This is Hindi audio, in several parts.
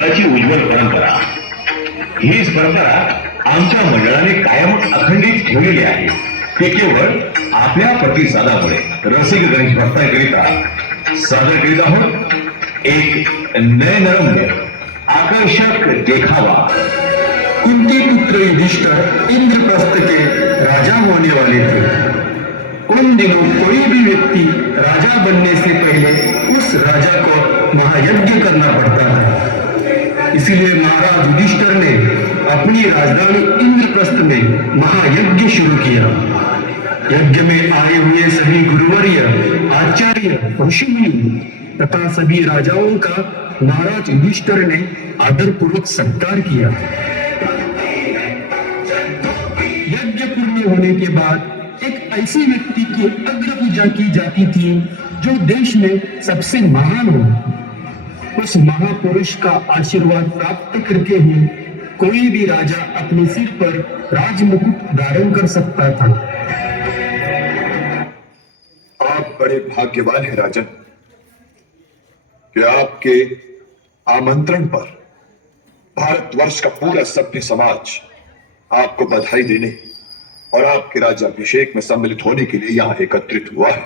ची उज्ज्वल परंपरा ही परंपरा आमच्या मंडळाने कायमच अखंडित ठेवलेली आहे. ते केवळ आपल्या प्रतिसादामुळे रसिक गणेश भक्तांकरिता सादर करीत आहोत एक नयनरम्य आकर्षक देखावा. कुंती पुत्र युधिष्ठिर इंद्रप्रस्थ के राजा होने वाले थे. उन दिनों कोई भी व्यक्ति राजा बनने से पहले उस राजा को महायज्ञ करना पड़ता था. इसीलिए महाराज युधिष्ठिर ने अपनी राजधानी इंद्रप्रस्थ में महायज्ञ शुरू किया. यज्ञ में आए हुए सभी गुरुवर्य, आचार्य, ऋषिमुनि तथा सभी राजाओं का महाराज युधिष्ठिर ने आदरपूर्वक सत्कार किया. यज्ञ पूर्ण होने के बाद एक ऐसे व्यक्ति की अग्र पूजा की जाती थी जो देश में सबसे महान हो. उस महापुरुष का आशीर्वाद प्राप्त करके ही कोई भी राजा अपने सिर पर राजमुकुट धारण कर सकता था. आप बड़े भाग्यवान हैं राजन कि आपके आमंत्रण पर भारतवर्ष का पूरा सभ्य समाज आपको बधाई देने और आपके राज्याभिषेक में सम्मिलित होने के लिए यहां एकत्रित हुआ है.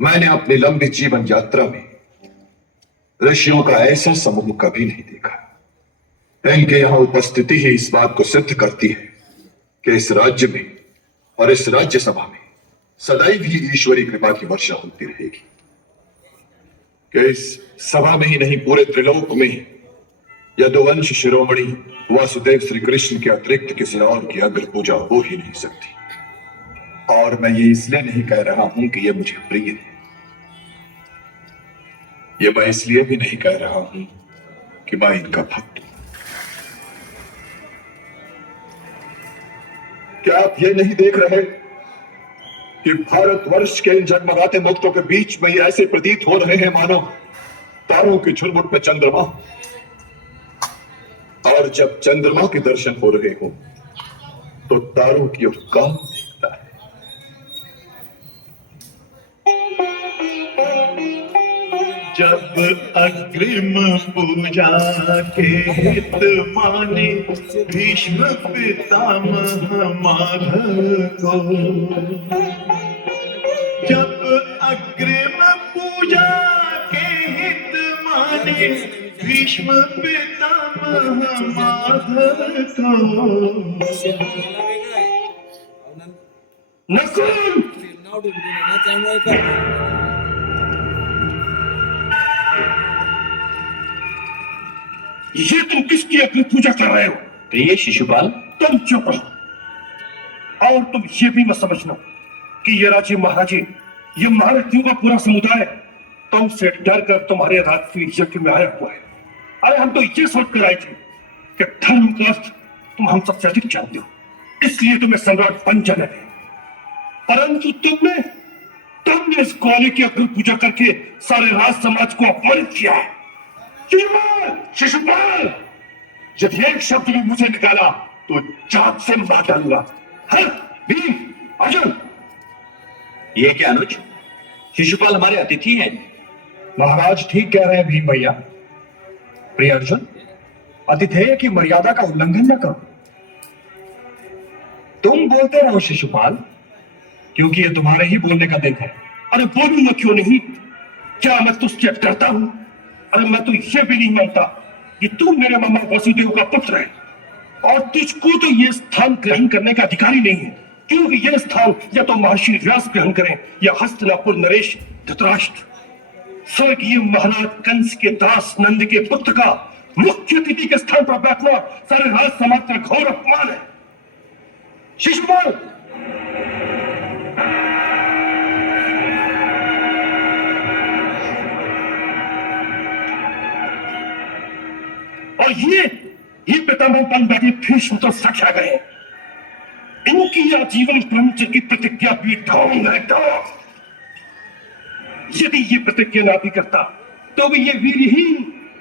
मैंने अपनी लंबी जीवन यात्रा में ऋषियों का ऐसा समूह कभी नहीं देखा. इनके यहां उपस्थिति ही इस बात को सिद्ध करती है कि इस राज्य में और इस राज्यसभा में सदैव ही ईश्वरी कृपा की वर्षा होती रहेगी. कि इस सभा में ही नहीं पूरे त्रिलोक में यदुवंश शिरोमणि वासुदेव श्री कृष्ण के अतिरिक्त किसी और की अग्र पूजा हो ही नहीं सकती. और मैं ये इसलिए नहीं कह रहा हूं कि यह मुझे प्रिय है. ये मैं इसलिए भी नहीं कह रहा हूं कि मैं इनका भक्त हूं. क्या आप ये नहीं देख रहे कि भारतवर्ष के इन जगमगाते मुक्तों के बीच में ये ऐसे प्रतीत हो रहे हैं मानो तारों के झुरमुट में चंद्रमा. और जब चंद्रमा के दर्शन हो रहे हो तो तारों की ओर कौन देखता है. जब अग्रिम पूजा के हित माने भीष्म पितामह माधव को. जब अग्रिम पूजा के हित माने भीष्म पितामह माधव को. नकुल ये तुम किसकी अग्नि पूजा कर रहे हो? प्रिय शिशुपाल, तुम चुप रहो. और तुम ये भी मत समझना कि ये राजे महाराजे, ये महारथियों का पूरा समुदाय तुमसे डर कर तुम्हारे राजसी यज्ञ में आया हुआ है. अरे हम तो ये सोच कर आए थे कि धर्म का अर्थ तुम हम सबसे अधिक जानते हो, इसलिए तुम्हें सम्राट बन जाना है. परंतु तुमने इस ग्वाले की अग्नि पूजा करके सारे राज समाज को अपमानित किया है. शिशुपाल, यदि एक शब्द भी मुझे निकाला तो जान से मार डालूंगा. भीम, अर्जुन. ये क्या अनुज? शिशुपाल हमारे अतिथि हैं. महाराज ठीक कह रहे हैं भीम भैया. प्रिय अर्जुन, अतिथेय की मर्यादा का उल्लंघन न करो. तुम बोलते रहो शिशुपाल, क्योंकि ये तुम्हारे ही बोलने का दिन है. अरे बोलूंगा क्यों नहीं? क्या मैं तुझसे डरता हूं? अरे मैं तो ये भी नहीं मानता कि तू मेरे मामा वसुदेव का पुत्र है और तुझको तो ये स्थान ग्रहण करने का अधिकार ही नहीं है, क्योंकि ये स्थान या तो महर्षि व्यास ग्रहण करें या हस्तिनापुर नरेश धृतराष्ट्र. स्वर्गीय महाराज कंस के दास नंद के पुत्र का मुख्य अतिथि के स्थान पर बैठना सारे राज समाज का घोर अपमान है. शिशुपाल, और ये पितामह बन बैठे भीष्म तो सख्या गए. इनकी आजीवन ब्रह्मचर्य की प्रतिज्ञा भी ढोंग है, ढोंग. यदि ये प्रतिज्ञा ना भी करता तो भी ये वीरहीन,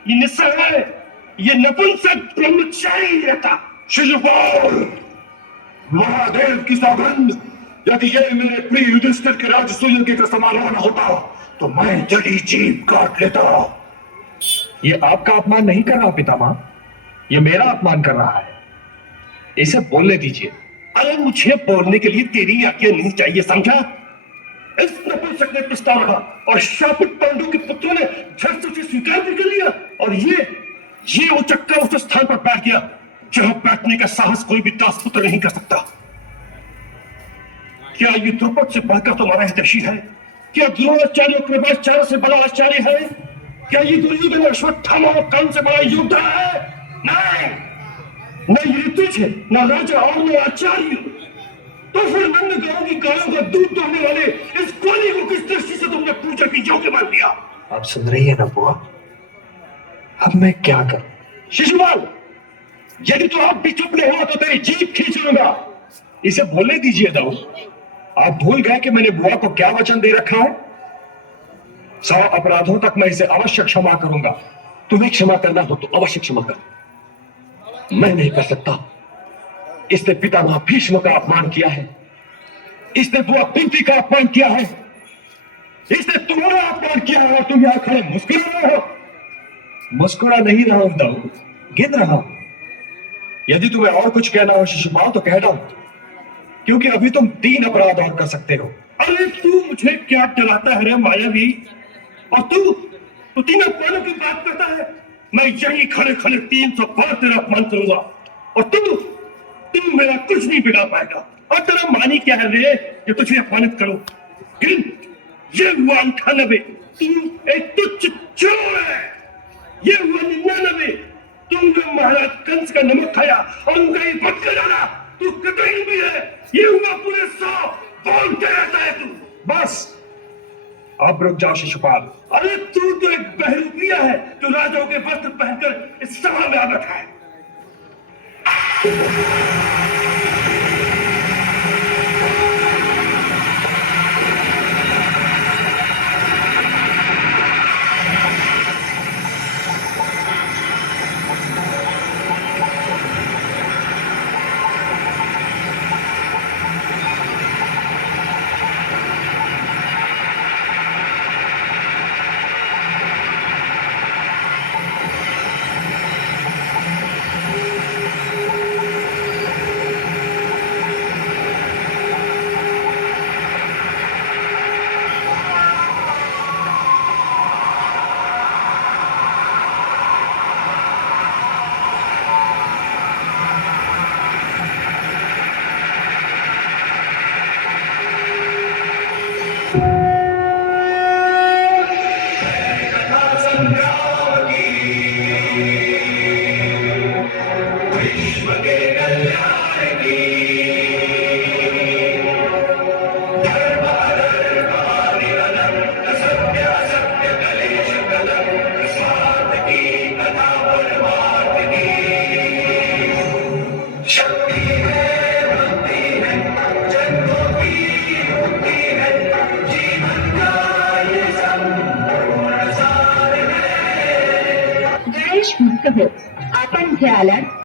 ये निस्सहाय, ये नपुंसक ब्रह्मचारी रहता. शिशुपाल, महादेव की सौगंध, यदि ये मेरे प्रिय युधिष्ठिर के राज्य सुजन के समान होना होता तो मैं जड़ी जीभ काट लेता. ये आपका अपमान नहीं कर रहा पितामह, ये मेरा अपमान कर रहा है। इसे बोलने दीजिए। अरे मुझे बोलने के लिए तेरी आज्ञा नहीं चाहिए, समझा? इस नपुंसक ने प्रस्ताव रखा और शापित पांडु के पुत्रों ने झट से उसे स्वीकार भी कर लिया, और ये उचक्का उस स्थान पर बैठ गया जहां बैठने का साहस कोई भी दासपुत्र नहीं कर सकता। क्या ये द्रुपद से बढ़कर तुम्हारा हितैषी है? क्या द्रोणाचार्य और कृपाचार्य से बड़ा आचार्य है? क्या ये दुर्योधन अश्वत्थामा और कर्ण से बड़ा योद्धा है? नहीं, न ये तुझ है, न राजा और न आचार्य। तो फिर नंद गांव की गायों का दूध दोहने वाले इस ग्वाली को किस दृष्टि से तुमने पूजा की योग्य मान लिया? आप सुन रही है ना बुआ? अब मैं क्या करूं? शिशुपाल, यदि तो आप भी चुप नहीं हुआ तो तेरी जीभ खींच लूंगा। इसे बोलने दीजिए दाऊद। आप भूल गए कि मैंने बुआ को क्या वचन दे रखा है? 100 अपराधों तक मैं इसे अवश्य क्षमा करूंगा। तुम्हें क्षमा करना हो तो अवश्य क्षमा कर। मैं नहीं कर सकता। इसने पितामह भीष्म का अपमान किया है, इसने बुआ कुंती का अपमान किया है, इसने तुम्हारा अपमान किया है, और तुम यहां खड़े मुस्कुरा रहे हो। मुस्कुरा नहीं रहा हूं दाऊद, गिन रहा हूं। यदि तुम्हें और कुछ कहना हो शिशुपाल तो कह दो, क्योंकि अभी तुम 3 अपराध और कर सकते हो। अरे तू मुझे क्या डराता है रे मायावी? और तू 3 अपमानों की बात करता है? मैं यही खड़े खड़े 300 बार तेरा अपमान करूंगा, और तुम मेरा कुछ नहीं बिगाड़ पाएगा। और तेरा मानी क्या है रे कि तुझे अपमानित करो? गिन, ये हुआ 98, तू एक तुच्छ चोर है। ये हुआ 99, तुमने महाराज कंस का नमक खाया और उनका ये पक्का डाला, तू कतई भी है। ये हुआ पूरे 100, बोल क्या रहता है तू? बस अब रुक जाओ शिशुपाल। अरे तू तो एक बहरूपिया है जो राजाओं के वस्त्र पहनकर इस सभा में आ बैठा है। गणेश मुक्त हो. आपण इथे आलात